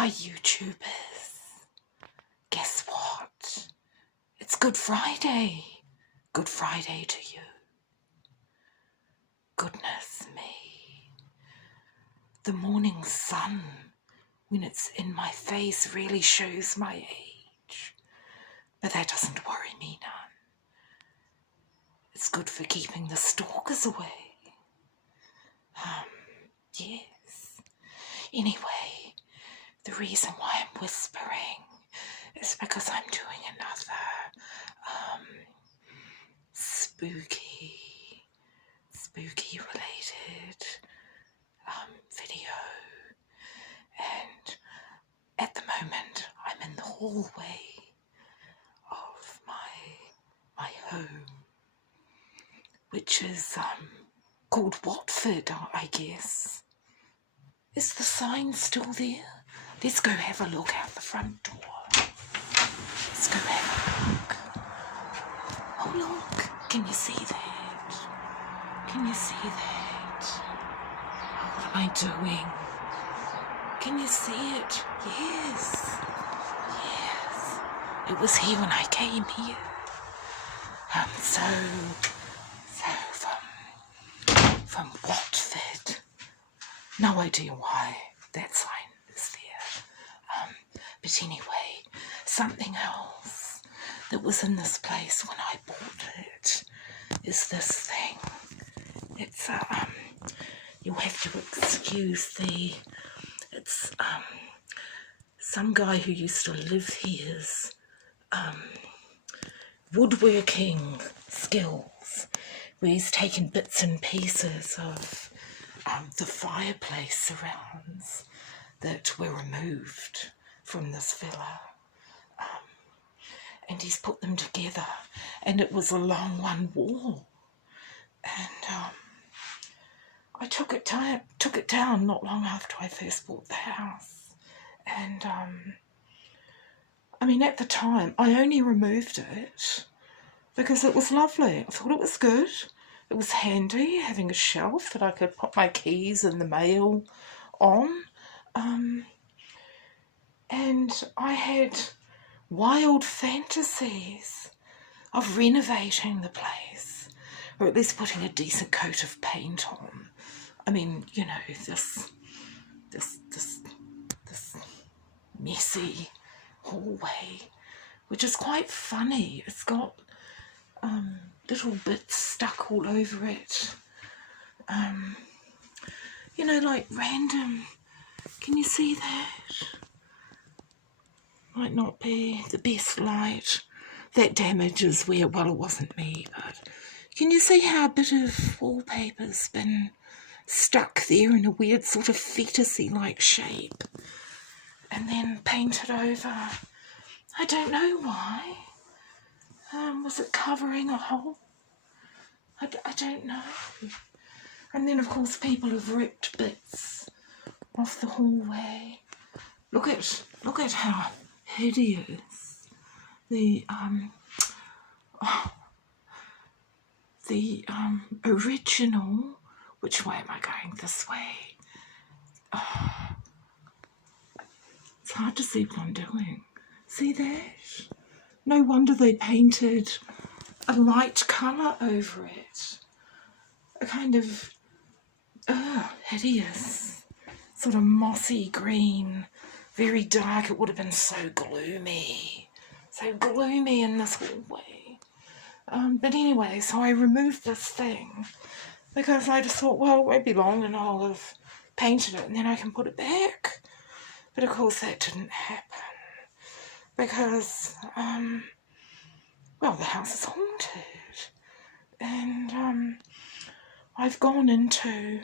Hi YouTubers, guess what? It's Good Friday. Good Friday to you. Goodness me. The morning sun, when it's in my face, really shows my age. But that doesn't worry me none. It's good for keeping the stalkers away. Yes. Anyway, the reason why I'm whispering is because I'm doing another spooky related video, and at the moment I'm in the hallway of my home, which is called Watford, I guess. Is the sign still there? Let's go have a look out the front door. Let's go have a look. Oh look, can you see that? Can you see that? Oh, what am I doing? Can you see it? Yes. Yes. It was here when I came here. So from Watford. No idea why that sign is there. But anyway, something else that was in this place when I bought it is this thing. It's you'll have to excuse it's some guy who used to live here's woodworking skills, where he's taken bits and pieces of the fireplace surrounds that were removed from this villa, and he's put them together, and it was along one wall, and I took it down not long after I first bought the house, and I mean, at the time I only removed it because it was lovely. I thought it was good. It was handy having a shelf that I could put my keys and the mail on. And I had wild fantasies of renovating the place, or at least putting a decent coat of paint on. I mean, you know, this messy hallway, which is quite funny. It's got little bits stuck all over it. You know, like random. Can you see that? Might not be the best light. That damages where, well, it wasn't me, but can you see how a bit of wallpaper's been stuck there in a weird sort of fetusy like shape and then painted over? I don't know why. Was it covering a hole? I don't know. And then, of course, people have ripped bits off the hallway. Look at how hideous the original. Which way am I going? This way. Oh, it's hard to see what I'm doing. See that? No wonder they painted a light colour over it. A kind of hideous, sort of mossy green, very dark. It would have been so gloomy in this hallway. But anyway, so I removed this thing because I just thought, well, it won't be long and I'll have painted it and then I can put it back. But of course that didn't happen because, well, the house is haunted. And I've gone into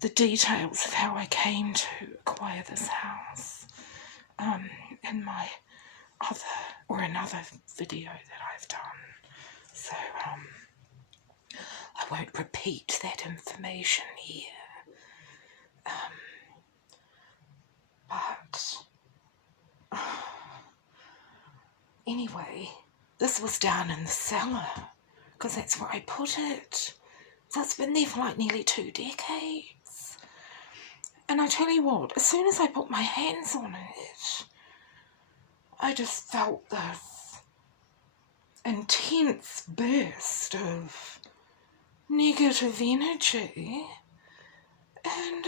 the details of how I came to acquire this house in my another video that I've done. So I won't repeat that information here. But anyway, this was down in the cellar because that's where I put it. So it's been there for like nearly 2 decades. And I tell you what, as soon as I put my hands on it, I just felt this intense burst of negative energy. And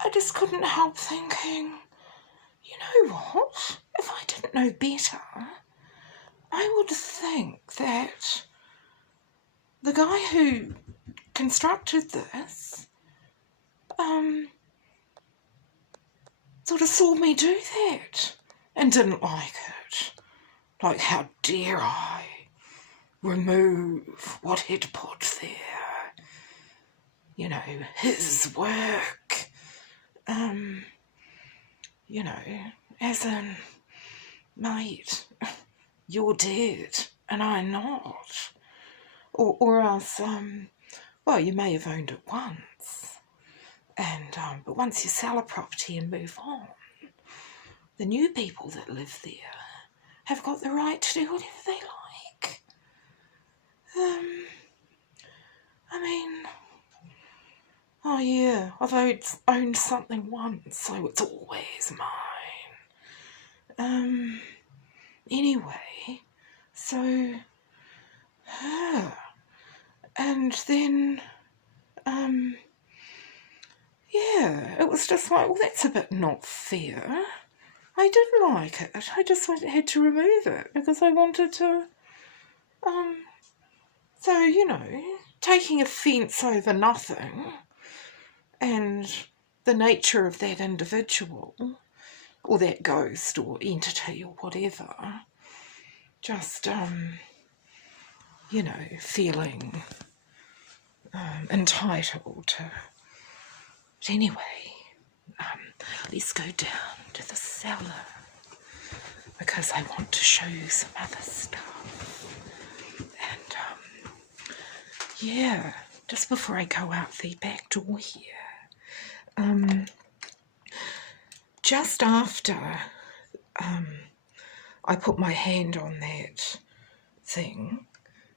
I just couldn't help thinking, you know what? If I didn't know better, I would think that the guy who constructed this sort of saw me do that and didn't like it. Like, how dare I remove what he'd put there? You know, his work. You know, as in, mate, you're dead and I'm not. Or else, well, you may have owned it once. And, but once you sell a property and move on, the new people that live there have got the right to do whatever they like. I mean, oh yeah, I've owned something once, so it's always mine. Anyway, so, and then, yeah, it was just like, well, that's a bit not fair. I didn't like it. I just had to remove it because I wanted to, so, you know, taking offence over nothing and the nature of that individual or that ghost or entity or whatever, just, you know, feeling entitled to. But anyway, let's go down to the cellar because I want to show you some other stuff. And yeah, just before I go out the back door here, just after I put my hand on that thing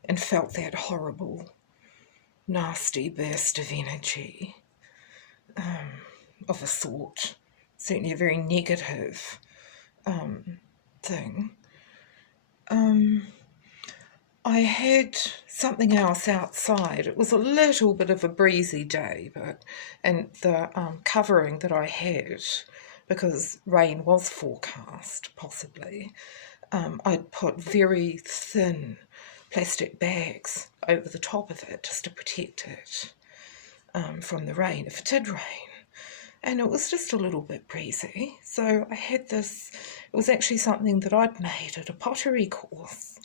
and felt that horrible, nasty burst of energy, of a sort, certainly a very negative thing. I had something else outside. It was a little bit of a breezy day, and the covering that I had, because rain was forecast, possibly, I'd put very thin plastic bags over the top of it just to protect it from the rain, if it did rain. And it was just a little bit breezy. So I had this, it was actually something that I'd made at a pottery course.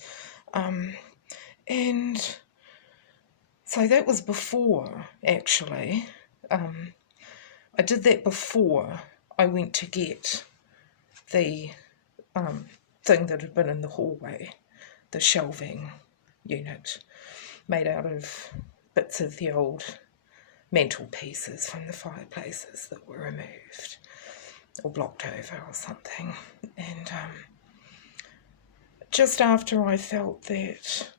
And so that was before, actually. I did that before I went to get the thing that had been in the hallway, the shelving unit, made out of bits of the old mantelpieces from the fireplaces that were removed or blocked over or something. And just after I felt that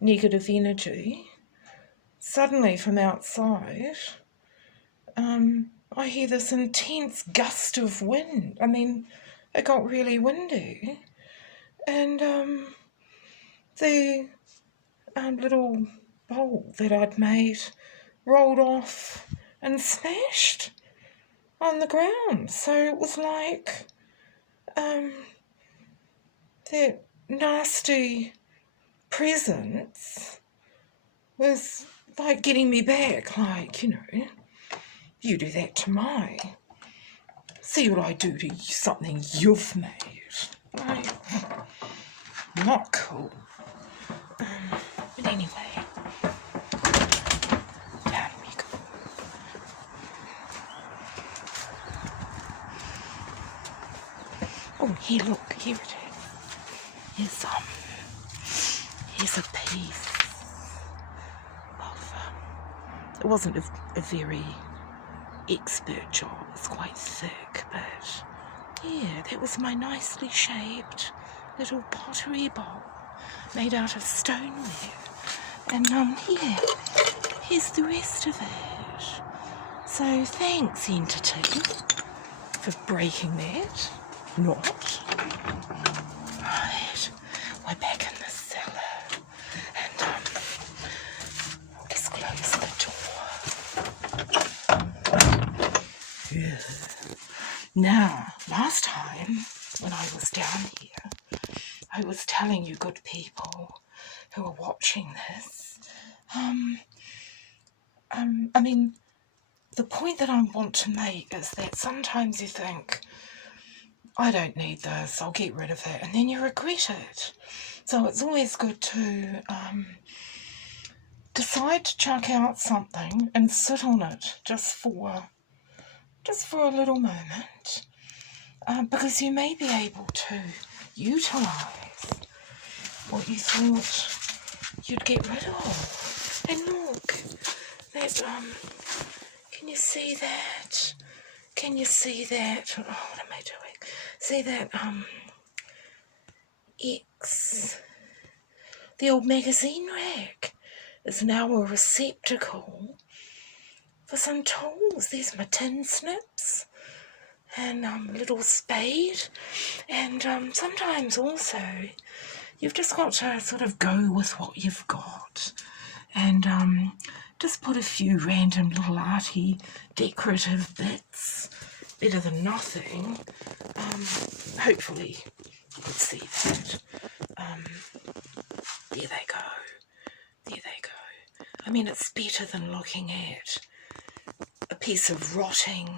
negative energy, suddenly from outside, I hear this intense gust of wind. I mean, it got really windy. And the little bowl that I'd made rolled off and smashed on the ground. So it was like that nasty presence was like getting me back, like, you know, you do that to my, see what I do to something you've made. Like, not cool. But anyway, down we go. Oh, here, look, here it is. Here's a piece of, it wasn't a very expert job, it's quite thick, but yeah, that was my nicely shaped little pottery bowl made out of stoneware. And here's the rest of it. So thanks, entity, for breaking that knot. Right, we're back in the cellar, and I'll just close the door. Yeah. Now, last time when I was down here, I was telling you good people who are watching this, I mean, the point that I want to make is that sometimes you think, I don't need this, I'll get rid of it, and then you regret it. So it's always good to decide to chuck out something and sit on it just for a little moment, because you may be able to utilise what you thought you'd get rid of. And look, that, can you see that? Can you see that? Oh, what am I doing? See that, X, the old magazine rack, is now a receptacle for some tools. There's my tin snips and a little spade, and sometimes also you've just got to sort of go with what you've got, and just put a few random little arty decorative bits, better than nothing. Hopefully you could see that. There they go. There they go. I mean, it's better than looking at a piece of rotting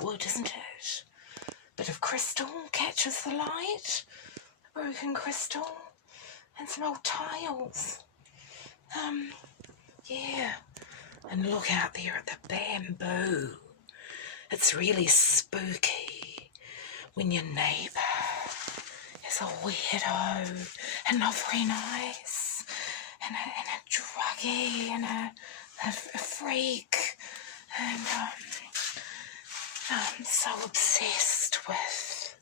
wood, isn't it? Bit of crystal catches the light, broken crystal, and some old tiles. Yeah. And look out there at the bamboo. It's really spooky when your neighbour is a weirdo and not very nice, and a druggie and a freak, and I'm so obsessed with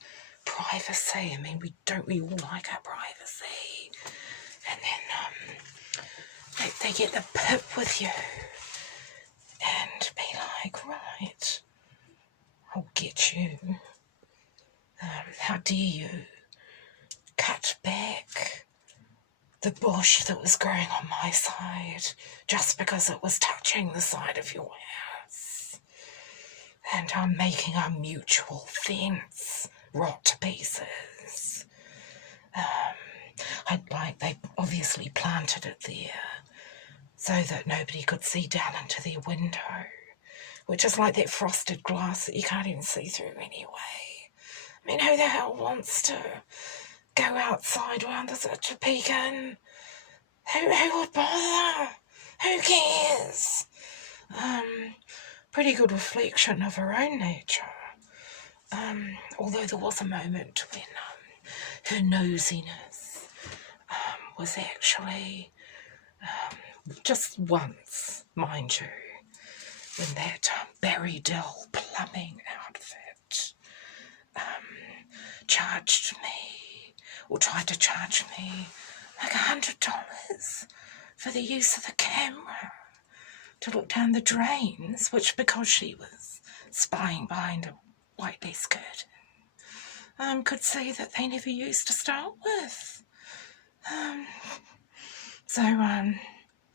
privacy. I mean, don't we all like our privacy? And then they get the pip with you and be like, right, I'll get you. How dare you cut back the bush that was growing on my side just because it was touching the side of your house? And I'm making our mutual fence rot to pieces. They obviously planted it there so that nobody could see down into their window, which is like that frosted glass that you can't even see through anyway. I mean, who the hell wants to go outside while there's such a peek in? Who would bother? Who cares? Pretty good reflection of her own nature. Although there was a moment when her nosiness was actually just once, mind you, when that Barry Dill plumbing outfit charged me, or tried to charge me, like $100 for the use of the camera to look down the drains, which, because she was spying behind a white lace curtain, could see that they never used to start with.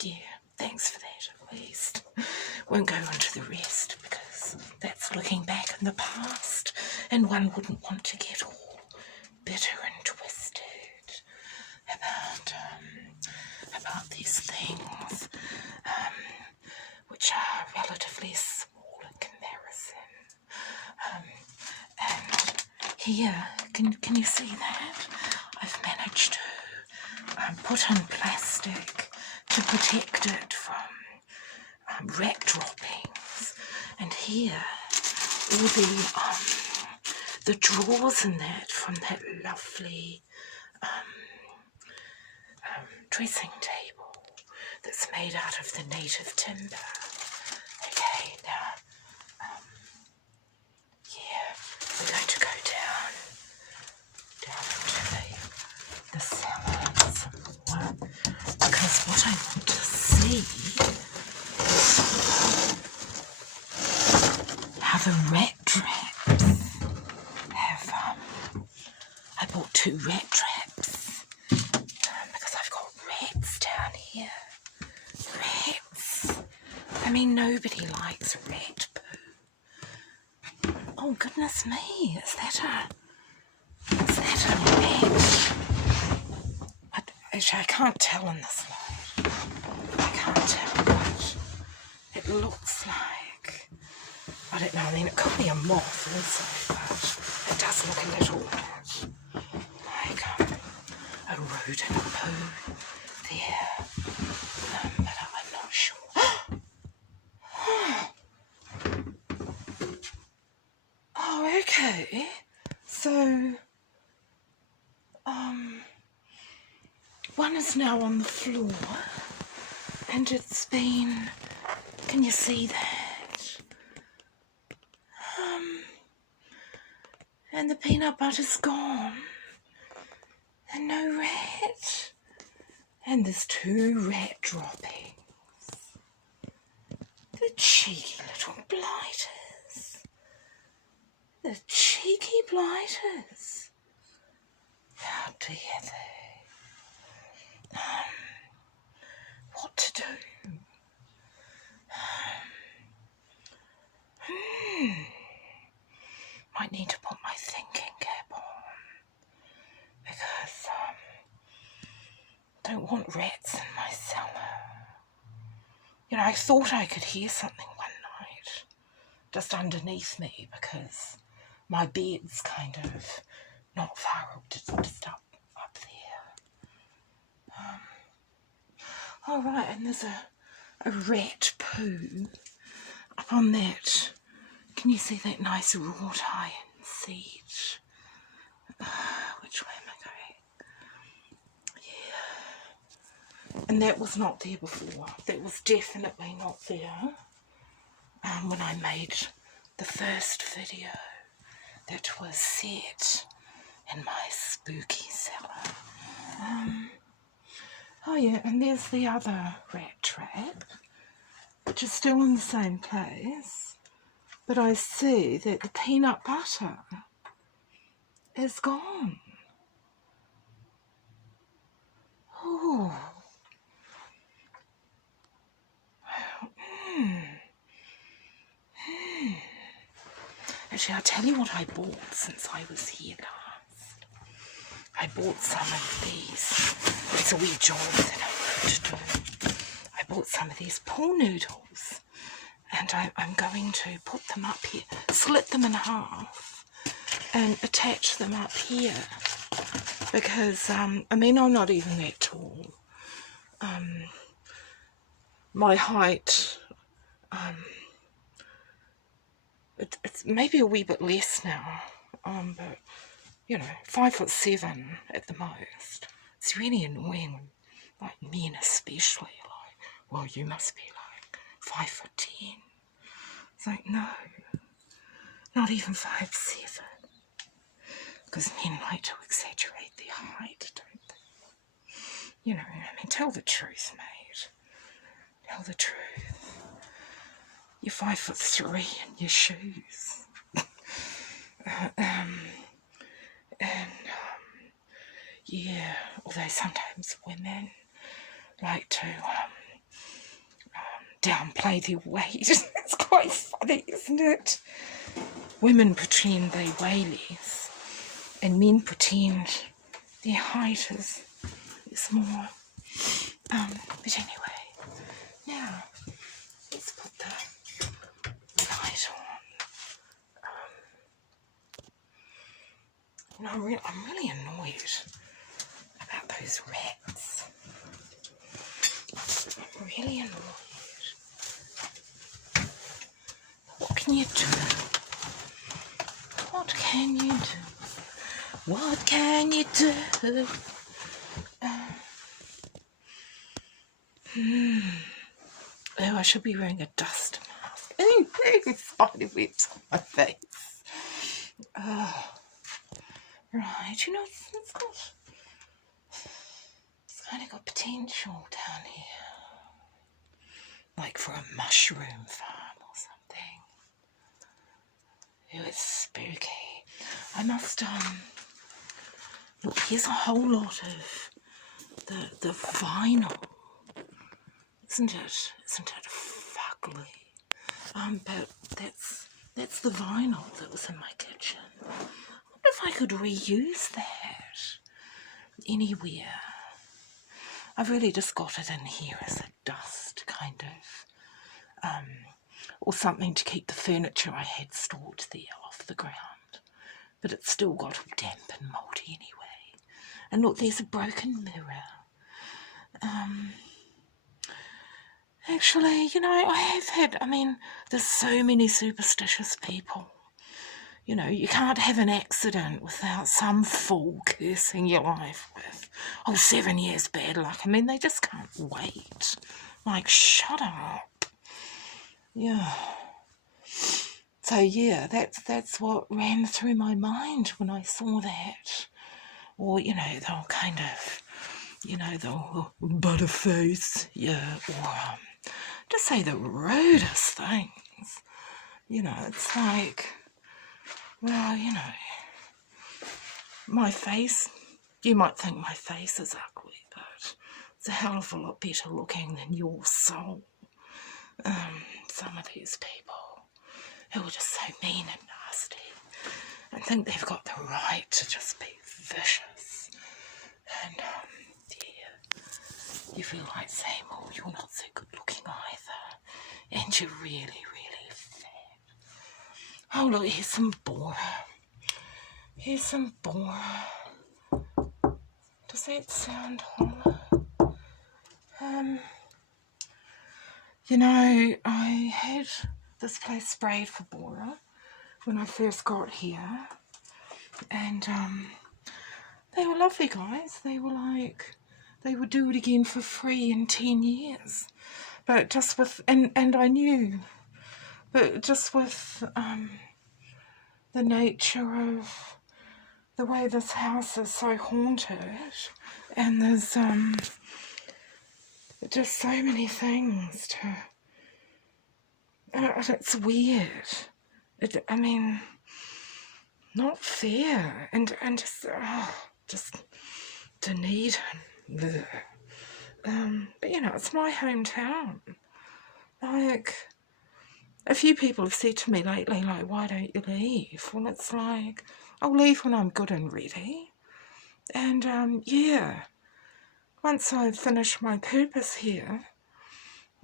Yeah, thanks for that at least. Won't go into the rest because that's looking back in the past, and one wouldn't want to get all bitter and twisted about these things, which are relatively small in comparison. And here, can you see that? I've managed to put in plastic to protect it from rat droppings, and here all the drawers in that from that lovely dressing table that's made out of the native timber. Okay, now, yeah, we're going to go down into the cellar some more, because what I want to see the rat traps have, I bought 2 rat traps because I've got rats down here. Rats. I mean, nobody likes rat poo. Oh, goodness me. Is that a rat? Actually, I can't tell in this light. I can't tell what it looks like. I don't know. I mean, it could be a moth also, but it does look a little bit like a rodent poo there. But I'm not sure. Oh, okay. So, one is now on the floor, and it's been, can you see that? And the peanut butter's gone, and no rat, and there's 2 rat droppings. The cheeky little blighters. The cheeky blighters. How dare they? What to do? Might need to put my thinking cap on because I don't want rats in my cellar. You know, I thought I could hear something one night just underneath me because my bed's kind of not far up, just up there. All right, and there's a rat poo up on that. Can you see that nice wrought iron seat? Which way am I going? Yeah. And that was not there before. That was definitely not there when I made the first video that was set in my spooky cellar. Oh yeah, and there's the other rat trap, which is still in the same place. But I see that the peanut butter is gone. Oh. Actually, I'll tell you what I bought since I was here last. I bought some of these. It's a wee job that I want to do. I bought some of these pool noodles. And I'm going to put them up here, slit them in half and attach them up here because, I mean, I'm not even that tall. My height, it's maybe a wee bit less now, but, you know, 5'7" at the most. It's really annoying, like men especially, like, well, you must be like 5'10". It's like, no, not even 5'7". Because men like to exaggerate their height, don't they? You know, I mean, tell the truth, mate. Tell the truth. You're 5'3" in your shoes. Yeah, although sometimes women like to downplay their weight. It's quite funny, isn't it? Women pretend they weigh less, and men pretend their height is more. But anyway, now let's put the light on. I'm really annoyed about those rats. I'm really annoyed. What can you do? What can you do? What can you do? Oh, I should be wearing a dust mask. Spider webs on my face. Right, you know, it's kind of got potential down here. Like for a mushroom farm or something. Ooh, it's spooky. I must, look, here's a whole lot of the vinyl. Isn't it? Isn't it fugly? But that's the vinyl that was in my kitchen. I wonder if I could reuse that anywhere. I've really just got it in here as a dust kind of, or something to keep the furniture I had stored there off the ground. But it's still got all damp and mouldy anyway. And look, there's a broken mirror. Actually, you know, I have had, I mean, there's so many superstitious people. You know, you can't have an accident without some fool cursing your life with, oh, 7 years bad luck. I mean, they just can't wait. Like, shut up. Yeah. So, yeah, that's what ran through my mind when I saw that. Or, you know, they'll kind of, you know, they'll butterface, yeah, or just say the rudest things. You know, it's like, well, you know, my face, you might think my face is ugly, but it's a hell of a lot better looking than your soul. Some of these people who are just so mean and nasty and think they've got the right to just be vicious. And, yeah, you feel like saying, oh, you're not so good looking either. And you're really, really fat. Oh, look, here's some boar. Here's some boar. Does that sound hollow? You know, I had this place sprayed for boar when I first got here. And they were lovely guys. They were like, they would do it again for free in 10 years. But just with, and I knew, but just with the nature of the way this house is so haunted, and there's just so many things to, it's weird. I mean, not fair, and just Dunedin. But you know, it's my hometown. Like, a few people have said to me lately, like, why don't you leave? Well, it's like, I'll leave when I'm good and ready. And yeah, once I've finished my purpose here,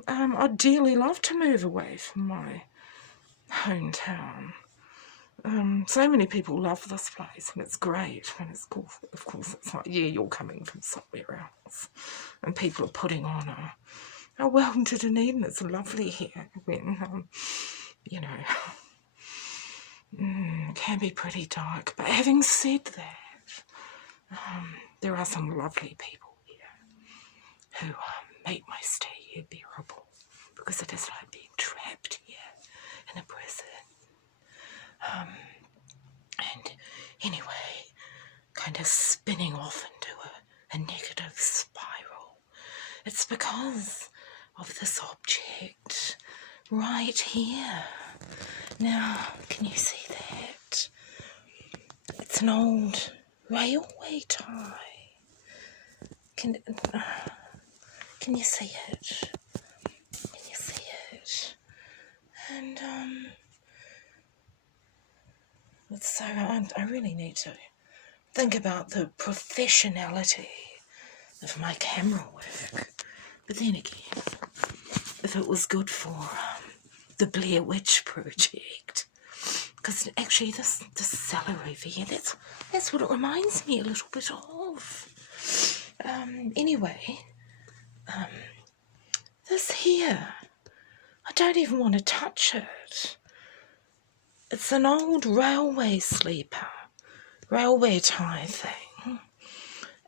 I'd dearly love to move away from my hometown. So many people love this place, and it's great. And it's cool. Of course, it's like, yeah, you're coming from somewhere else, and people are putting on a welcome to Dunedin. It's lovely here. When you know, it can be pretty dark. But having said that, there are some lovely people here who make my stay here bearable, because it is like being trapped here in a prison. And anyway, kind of spinning off into a negative spiral. It's because of this object right here. Now, can you see that? It's an old railway tie. Can you see it? Can you see it? And so I really need to think about the professionality of my camera work. But then again, if it was good for the Blair Witch Project, because actually this cellar over here, that's what it reminds me a little bit of. Anyway, this here, I don't even want to touch it. It's an old railway sleeper, railway tie thing,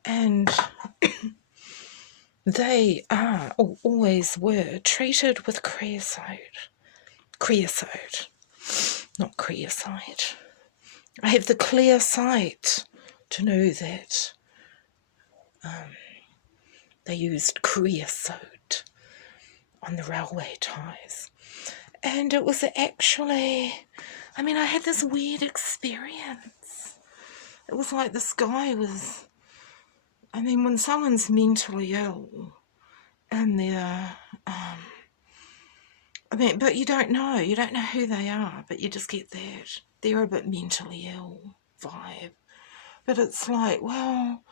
and they are, or always were, treated with creosote, not creosote. I have the clear sight to know that they used creosote on the railway ties. And it was actually, I mean, I had this weird experience. It was like this guy was, I mean, when someone's mentally ill and they're, I mean, but you don't know who they are, but you just get that they're a bit mentally ill vibe. But it's like, well,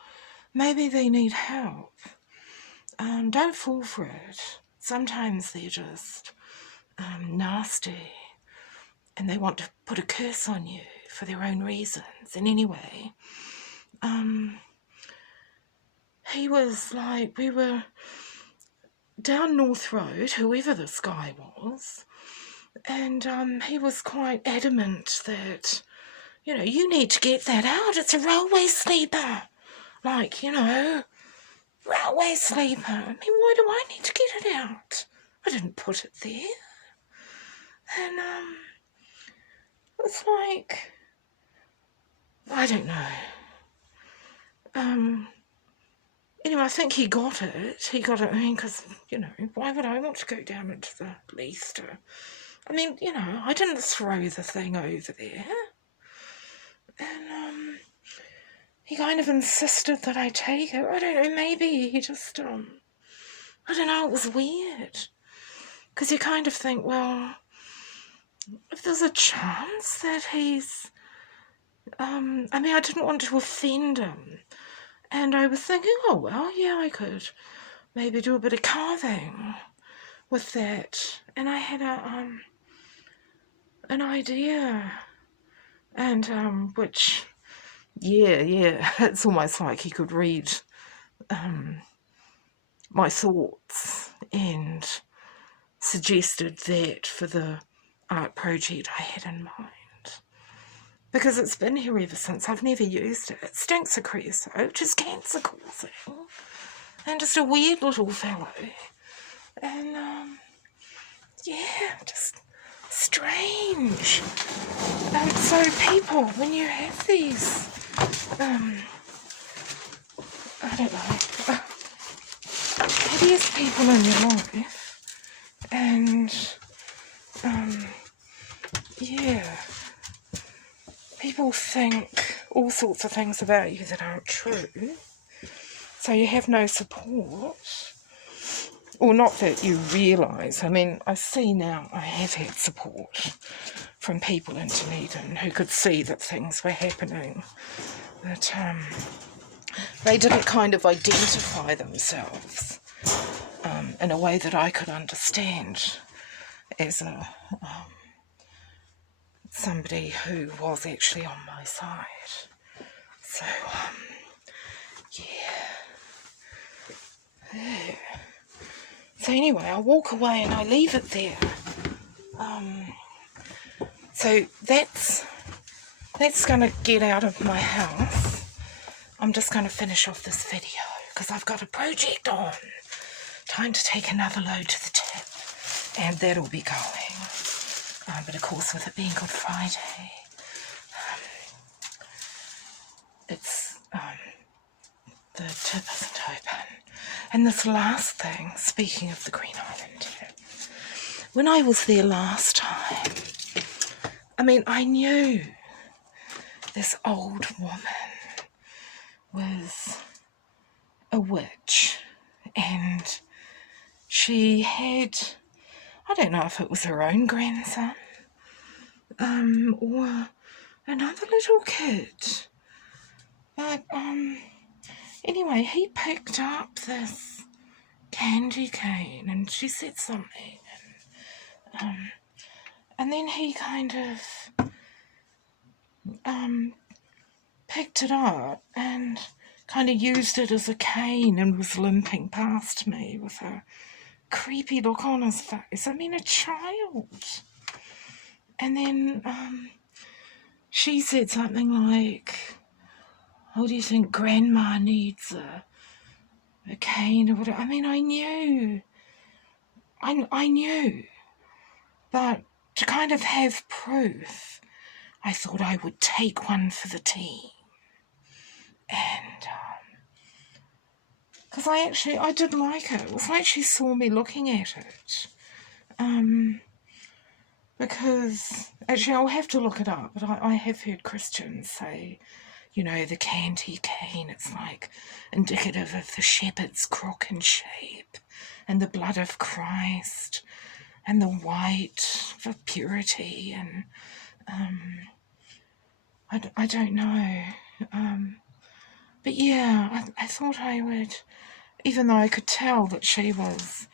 maybe they need help. Don't fall for it. Sometimes they're just nasty and they want to put a curse on you for their own reasons. And anyway, he was like, we were down North Road, whoever this guy was, and he was quite adamant that, you know, you need to get that out. It's a railway sleeper. Like, you know, railway sleeper. I mean, why do I need to get it out? I didn't put it there. And it's like, I don't know. Anyway, I think he got it. I mean, because, you know, why would I want to go down into the Leicester? I mean, you know, I didn't throw the thing over there. And he kind of insisted that I take it. I don't know, maybe he just, I don't know, it was weird. Because you kind of think, well, if there's a chance that he's, I mean, I didn't want to offend him. And I was thinking, oh, well, yeah, I could maybe do a bit of carving with that. And I had an idea. And, which, yeah, it's almost like he could read my thoughts and suggested that for the art project I had in mind. Because it's been here ever since. I've never used it. It stinks of creosote, which is cancer causing. And just a weird little fellow. And, yeah, just strange. So people, when you have these, I don't know, hideous people in your life, and, yeah, people think all sorts of things about you that aren't true, so you have no support, or not that you realise. I mean, I see now I have had support from people in Dunedin who could see that things were happening, but they didn't kind of identify themselves in a way that I could understand as a somebody who was actually on my side. So, yeah. So anyway, I walk away and I leave it there. So that's going to get out of my house. I'm just going to finish off this video because I've got a project on. Time to take another load to the tip, and that'll be going. But of course, with it being Good Friday, it's the tip isn't open. And this last thing, speaking of the Green Island tip, when I was there last time, I mean, I knew this old woman was a witch, and she had, I don't know if it was her own grandson, or another little kid, but anyway, he picked up this candy cane and she said something, and then he kind of picked it up and kind of used it as a cane and was limping past me with a creepy look on his face. I mean, a child. And then she said something like, oh, do you think Grandma needs a cane or whatever? I mean, I knew. I knew. But to kind of have proof, I thought I would take one for the team. And, because I did like it. It was like she saw me looking at it. Because, actually, I'll have to look it up, but I have heard Christians say, you know, the candy cane, it's like indicative of the shepherd's crook and shape, and the blood of Christ, and the white for purity, and I don't know. But yeah, I thought I would, even though I could tell that she was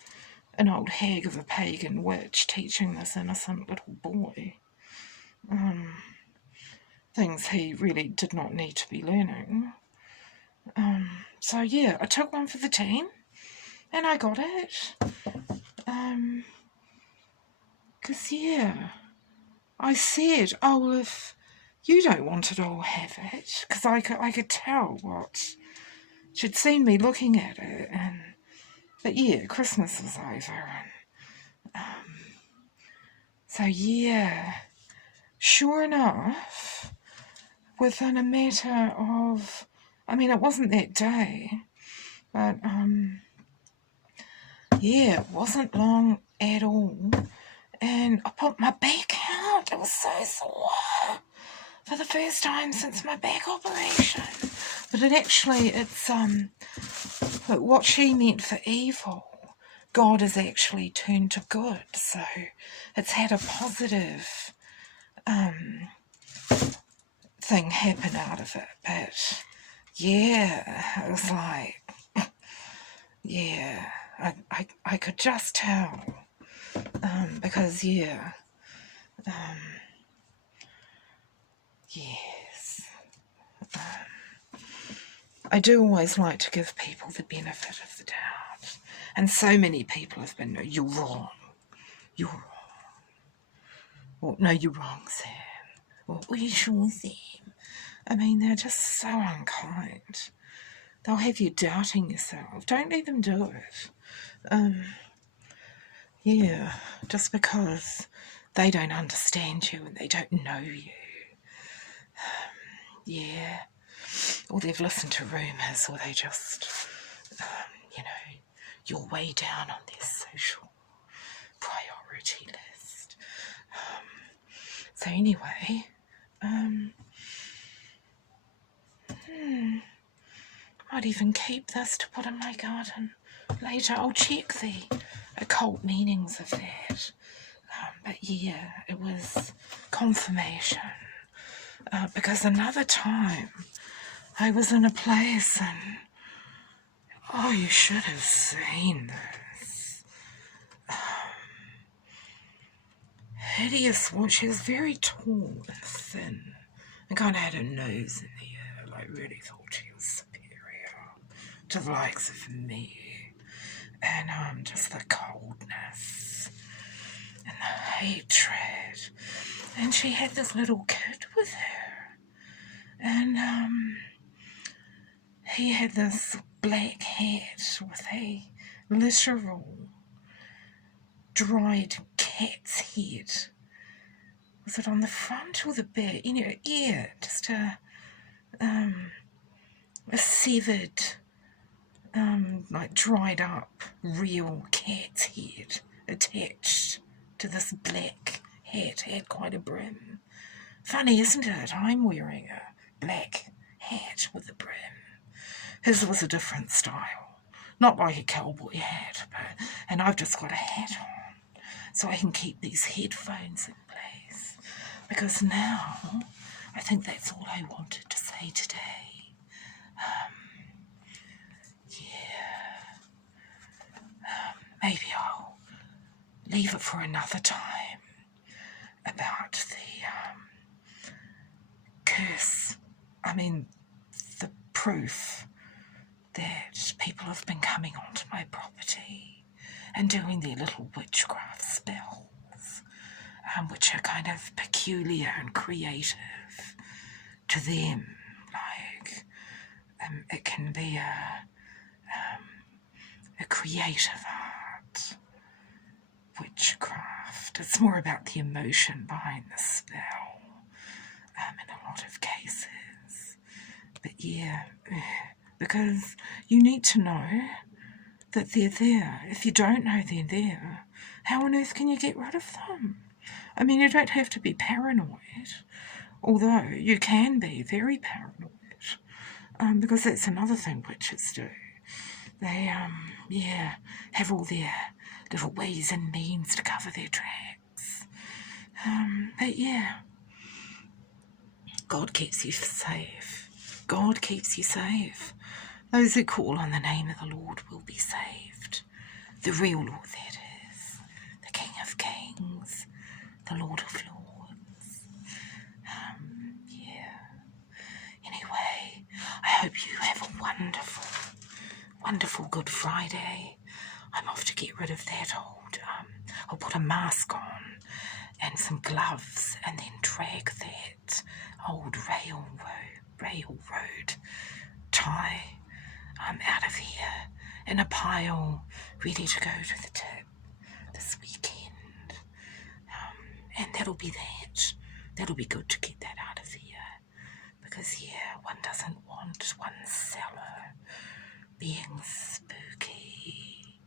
an old hag of a pagan witch teaching this innocent little boy things he really did not need to be learning. So yeah, I took one for the team, and I got it. Because yeah, I said, oh, well, if you don't want it, I'll have it. Because I could tell what she'd seen me looking at it, but yeah, Christmas was over, and so yeah, sure enough, within a matter of, I mean, it wasn't that day, but yeah, it wasn't long at all, and I popped my back out. It was so sore for the first time since my back operation. But it's but what she meant for evil, God has actually turned to good. So it's had a positive thing happen out of it. But yeah, it was like, yeah, I could just tell. Because yeah, yes, I do always like to give people the benefit of the doubt, and so many people have been, you're wrong, you're wrong, or no, you're wrong, Sam, or are you sure, Sam? I mean, they're just so unkind. They'll have you doubting yourself. Don't let them do it. Yeah, just because they don't understand you and they don't know you. Yeah, or they've listened to rumours, or they just, you know, you're way down on their social priority list. So anyway, might even keep this to put in my garden later. I'll check the occult meanings of that. But yeah, it was confirmation. Because another time I was in a place and, oh, you should have seen this. Hideous one. She was very tall and thin and kind of had her nose in the air. I really thought she was superior to the likes of me. And just the coldness and the hatred. And she had this little kid with her. And he had this black hat with a literal dried cat's head. Was it on the front or the back? Anyway, yeah, just a severed, like dried up real cat's head attached to this black hat. Had quite a brim. Funny, isn't it? I'm wearing a black hat with a brim. His was a different style. Not like a cowboy hat, but, and I've just got a hat on so I can keep these headphones in place. Because now, I think that's all I wanted to say today. Maybe I'll leave it for another time about the curse. I mean, the proof that people have been coming onto my property and doing their little witchcraft spells, which are kind of peculiar and creative to them. Like, it can be a creative art, witchcraft. It's more about the emotion behind the spell, in a lot of cases. But yeah, because you need to know that they're there. If you don't know they're there, how on earth can you get rid of them? I mean, you don't have to be paranoid, although you can be very paranoid, because that's another thing witches do. They, have all their little ways and means to cover their tracks. But yeah, God keeps you safe. God keeps you safe. Those who call on the name of the Lord will be saved. The real Lord, that is. The King of Kings. The Lord of Lords. Anyway, I hope you have a wonderful, wonderful Good Friday. I'm off to get rid of that old, I'll put a mask on and some gloves and then drag that old railroad tie out of here in a pile, ready to go to the tip this weekend. And that'll be that. That'll be good to get that out of here. Because, one doesn't want one's cellar being spooky.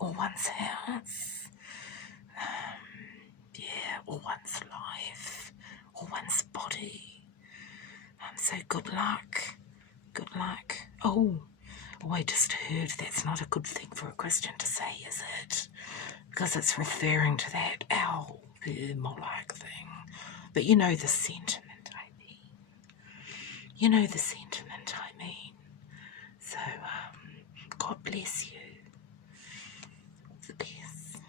Or one's house. Or one's life. Or one's body. So good luck. Good luck. Oh, I just heard that's not a good thing for a Christian to say, is it? Because it's referring to that owl, Moloch thing. But you know the sentiment I mean. You know the sentiment I mean. So, God bless you. All the best.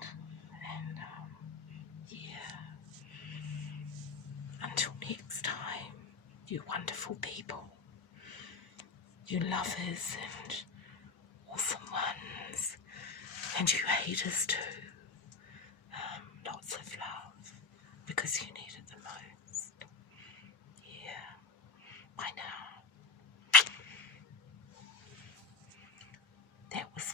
And, until next time, you wonderful people. You lovers and awesome ones. And you haters too. Lots of love. Because you need it the most. Bye now. That was